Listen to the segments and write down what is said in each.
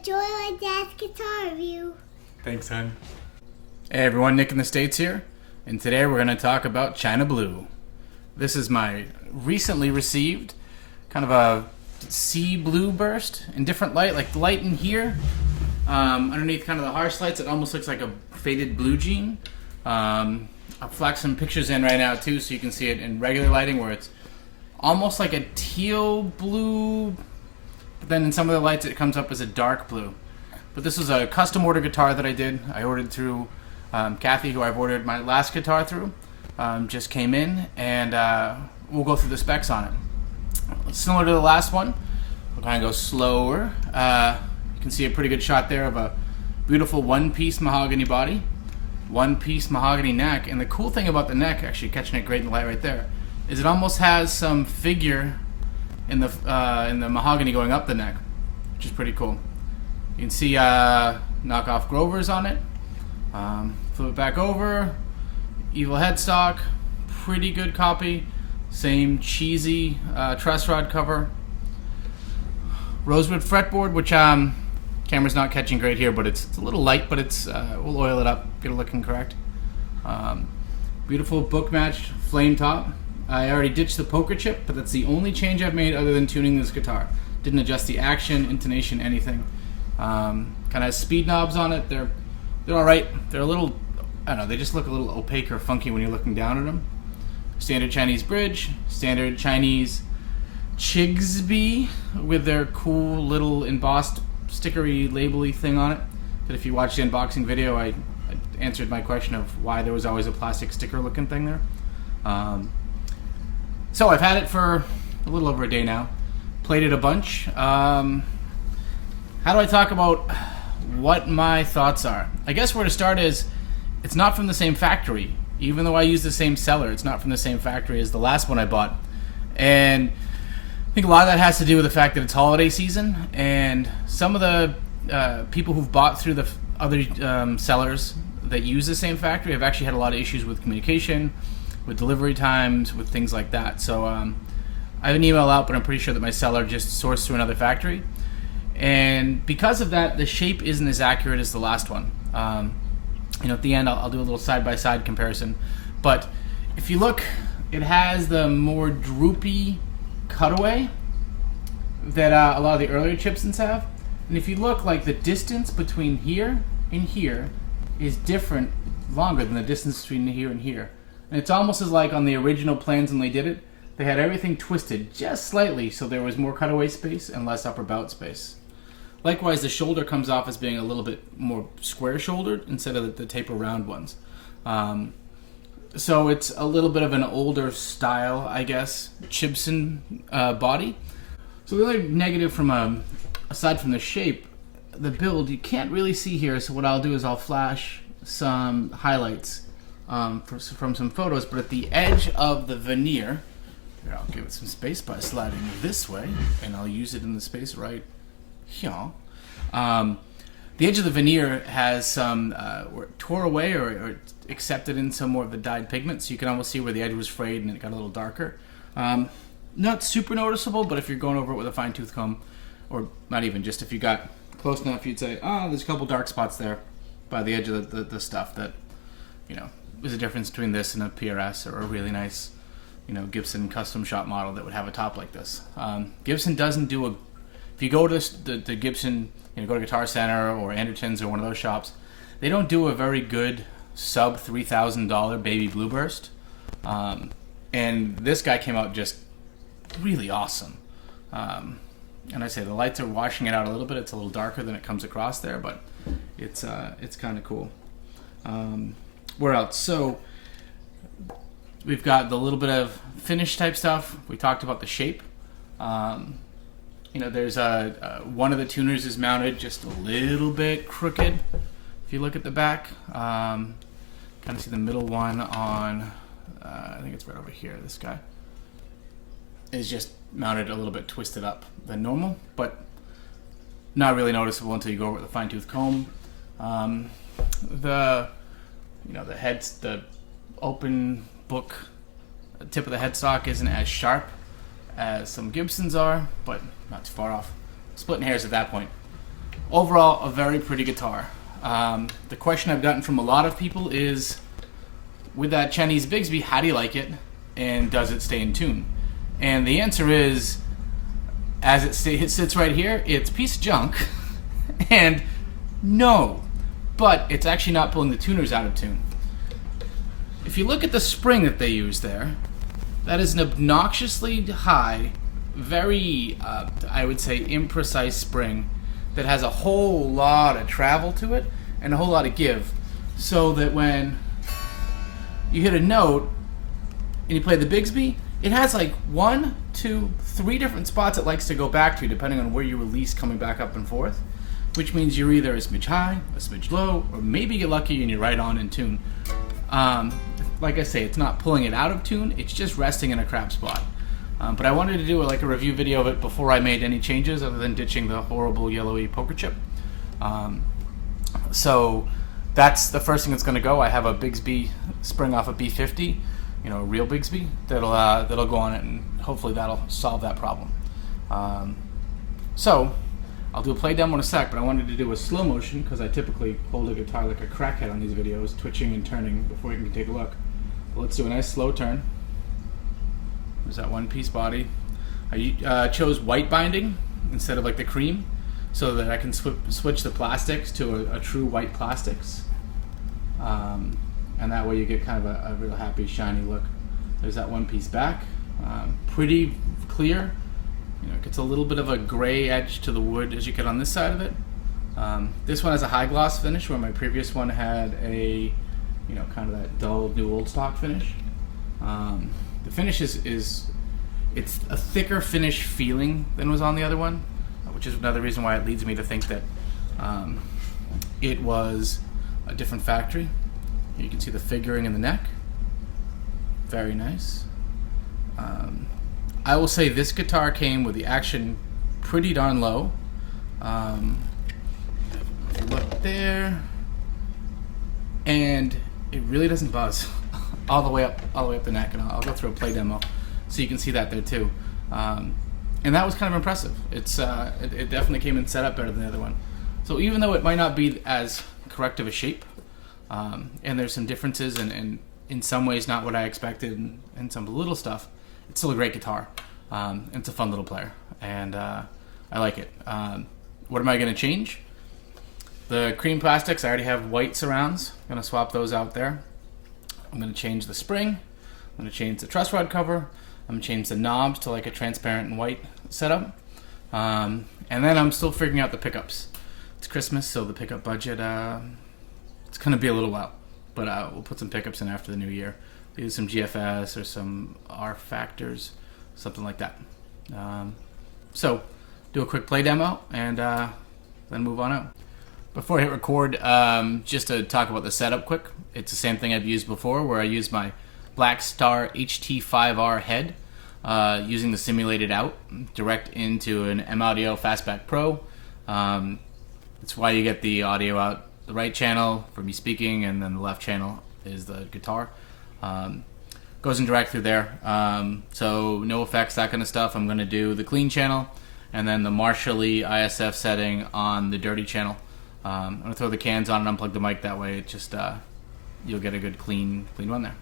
enjoy my dad's guitar review. Thanks, hon. Hey everyone, Nick in the States here, and today we're going to talk about China Blue. This is my recently received kind of a sea blue burst in different light, like the light in here. Underneath kind of the harsh lights, it almost looks like a faded blue jean. I'll flash some pictures in right now too so you can see it in regular lighting where it's almost like a teal blue, but then in some of the lights it comes up as a dark blue. But this was a custom order guitar that I did. I ordered through Kathy, who I've ordered my last guitar through. Just came in, and we'll go through the specs on it. Similar to the last one, we'll kind of go slower. You can see a pretty good shot there of a beautiful one-piece mahogany body, one-piece mahogany neck, and the cool thing about the neck, actually catching it great in the light right there, is it almost has some figure in the mahogany going up the neck, which is pretty cool. You can see knockoff Grovers on it. Flip it back over. Evil headstock. Pretty good copy. Same cheesy truss rod cover. Rosewood fretboard, which camera's not catching great here, but it's a little light, but it's we'll oil it up, get it looking correct. Beautiful book matched flame top. I already ditched the poker chip, but that's the only change I've made other than tuning this guitar. Didn't adjust the action, intonation, anything. Kind of has speed knobs on it. They're all right. They're a little, I don't know, they just look a little opaque or funky when you're looking down at them. Standard Chinese bridge, standard Chinese Bigsby with their cool little embossed stickery labely thing on it. That if you watched the unboxing video, I answered my question of why there was always a plastic sticker looking thing there. So I've had it for a little over a day now. Played it a bunch. How do I talk about what my thoughts are? I guess where to start is, it's not from the same factory. Even though I use the same seller, it's not from the same factory as the last one I bought. And I think a lot of that has to do with the fact that it's holiday season, and some of the people who've bought through the other sellers that use the same factory have actually had a lot of issues with communication, with delivery times, with things like that. So I have an email out, but I'm pretty sure that my seller just sourced through another factory. And because of that, the shape isn't as accurate as the last one. At the end, I'll do a little side-by-side comparison. But if you look, it has the more droopy cutaway that a lot of the earlier Chibsons have. And if you look, like the distance between here and here is different, longer than the distance between here and here. And it's almost as like on the original plans when they did it, they had everything twisted just slightly so there was more cutaway space and less upper bout space. Likewise, the shoulder comes off as being a little bit more square-shouldered instead of the taper round ones. So it's a little bit of an older style, I guess, Chibson body. So the only negative aside from the shape, the build, you can't really see here. So what I'll do is I'll flash some highlights from some photos. But at the edge of the veneer, here, I'll give it some space by sliding this way, and I'll use it in the space right here. The edge of the veneer has some tore away or accepted in some more of the dyed pigment, so you can almost see where the edge was frayed and it got a little darker. Not super noticeable, but if you're going over it with a fine-tooth comb, or not even, just if you got close enough, you'd say, oh, there's a couple dark spots there by the edge of the stuff that, is a difference between this and a PRS or a really nice, Gibson custom shop model that would have a top like this. Gibson doesn't do if you go to the Gibson, go to Guitar Center or Anderton's or one of those shops, they don't do a very good sub $3,000 baby blue burst. And this guy came out just really awesome. And I say the lights are washing it out a little bit. It's a little darker than it comes across there, but it's kind of cool. Where else? So we've got the little bit of finish type stuff. We talked about the shape. There's one of the tuners is mounted just a little bit crooked. If you look at the back, kind of see the middle one on, I think it's right over here. This guy is just mounted a little bit twisted up than normal, but not really noticeable until you go over with a fine-tooth comb. The open book tip of the headstock isn't as sharp as some Gibsons are, but not too far off. Splitting hairs at that point. overall, a very pretty guitar. The question I've gotten from a lot of people is, with that Chinese Bigsby, how do you like it, and does it stay in tune? And the answer is, as it sits right here, it's a piece of junk, and no, but it's actually not pulling the tuners out of tune. If you look at the spring that they use there, that is an obnoxiously high, very, I would say, imprecise spring that has a whole lot of travel to it and a whole lot of give, so that when you hit a note and you play the Bigsby, it has like 1, 2, 3 different spots it likes to go back to depending on where you release coming back up and forth, which means you're either a smidge high, a smidge low, or maybe you get lucky and you're right on in tune. Like I say, it's not pulling it out of tune, it's just resting in a crap spot. But I wanted to do like a review video of it before I made any changes other than ditching the horrible yellowy poker chip. So that's the first thing that's going to go. I have a Bigsby spring off a B50, a real Bigsby that'll go on it, and hopefully that'll solve that problem. So I'll do a play demo in a sec, but I wanted to do a slow motion because I typically hold a guitar like a crackhead on these videos, twitching and turning before you can take a look. But let's do a nice slow turn. There's that one-piece body. I chose white binding instead of like the cream, so that I can switch the plastics to a true white plastics, and that way you get kind of a real happy shiny look. There's that one-piece back, pretty clear. It gets a little bit of a gray edge to the wood as you get on this side of it. This one has a high gloss finish, where my previous one had a kind of that dull new old stock finish. The finish is it's a thicker finish feeling than was on the other one, which is another reason why it leads me to think that it was a different factory. Here you can see the figuring in the neck. Very nice. I will say this guitar came with the action pretty darn low. Look there, and it really doesn't buzz all the way up the neck, and I'll go through a play demo so you can see that there too. And that was kind of impressive. It definitely came in set up better than the other one. So even though it might not be as correct of a shape, and there's some differences, and in some ways not what I expected, and some little stuff, it's still a great guitar. It's a fun little player, and I like it. What am I going to change? The cream plastics, I already have white surrounds. I'm going to swap those out there. I'm going to change the spring. I'm going to change the truss rod cover. I'm going to change the knobs to like a transparent and white setup. And then I'm still figuring out the pickups. It's Christmas, so the pickup budget, it's going to be a little while. But we'll put some pickups in after the new year. Either some GFS or some R factors, something like that. So do a quick play demo and then move on out. Before I hit record, just to talk about the setup quick, it's the same thing I've used before, where I use my Black Star HT5R head, using the simulated out direct into an M Audio Fastback Pro. That's why you get the audio out the right channel for me speaking, and then the left channel is the guitar. Goes in direct through there, so no effects, that kind of stuff. I'm going to do the clean channel, and then the Marshall-y ISF setting on the dirty channel. I'm going to throw the cans on and unplug the mic, that way it just you'll get a good clean run there.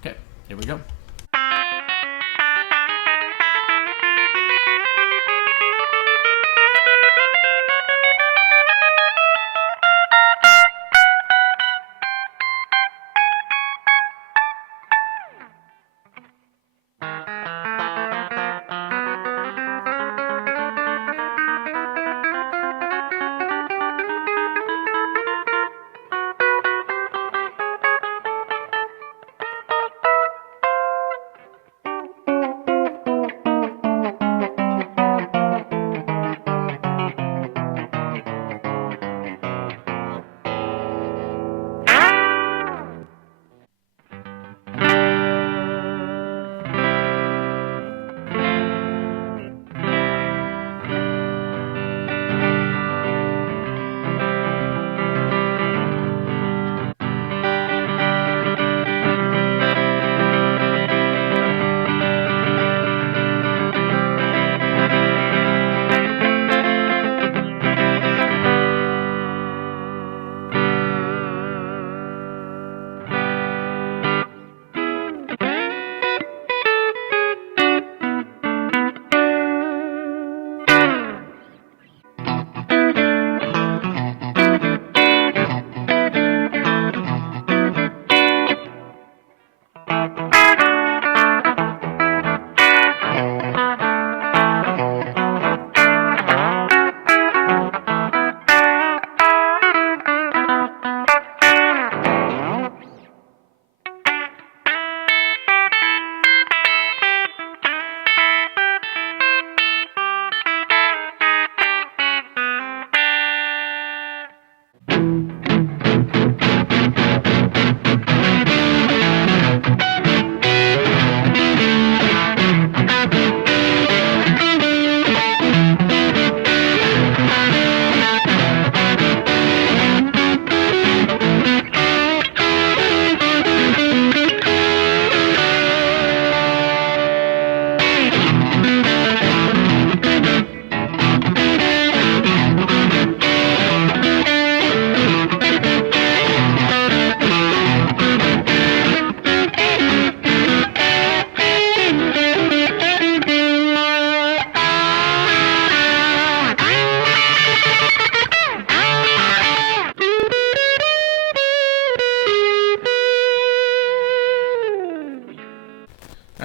Okay, here we go.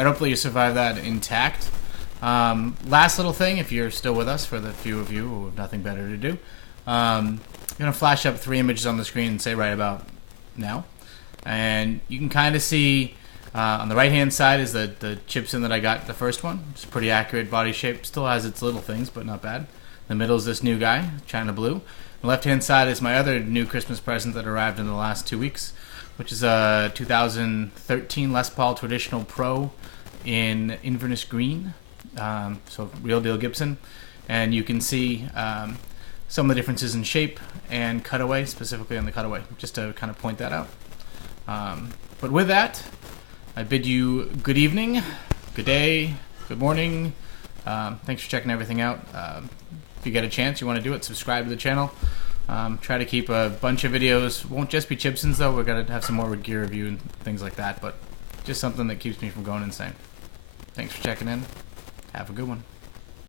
Alright, hopefully you survived that intact. Last little thing, if you're still with us, for the few of you who have nothing better to do, I'm going to flash up 3 images on the screen and say right about now. And you can kind of see on the right hand side is the Chibson that I got, the first one. It's a pretty accurate body shape. Still has its little things, but not bad. The middle is this new guy, China Blue. The left hand side is my other new Christmas present that arrived in the last 2 weeks, which is a 2013 Les Paul Traditional Pro in Inverness Green. So real deal Gibson. And you can see some of the differences in shape and cutaway, specifically on the cutaway, just to kind of point that out. But with that, I bid you good evening, good day, good morning. Thanks for checking everything out. If you get a chance, you want to do it, subscribe to the channel. Try to keep a bunch of videos. Won't just be Chibsons though. We're going to have some more gear review and things like that, but just something that keeps me from going insane. Thanks for checking in. Have a good one.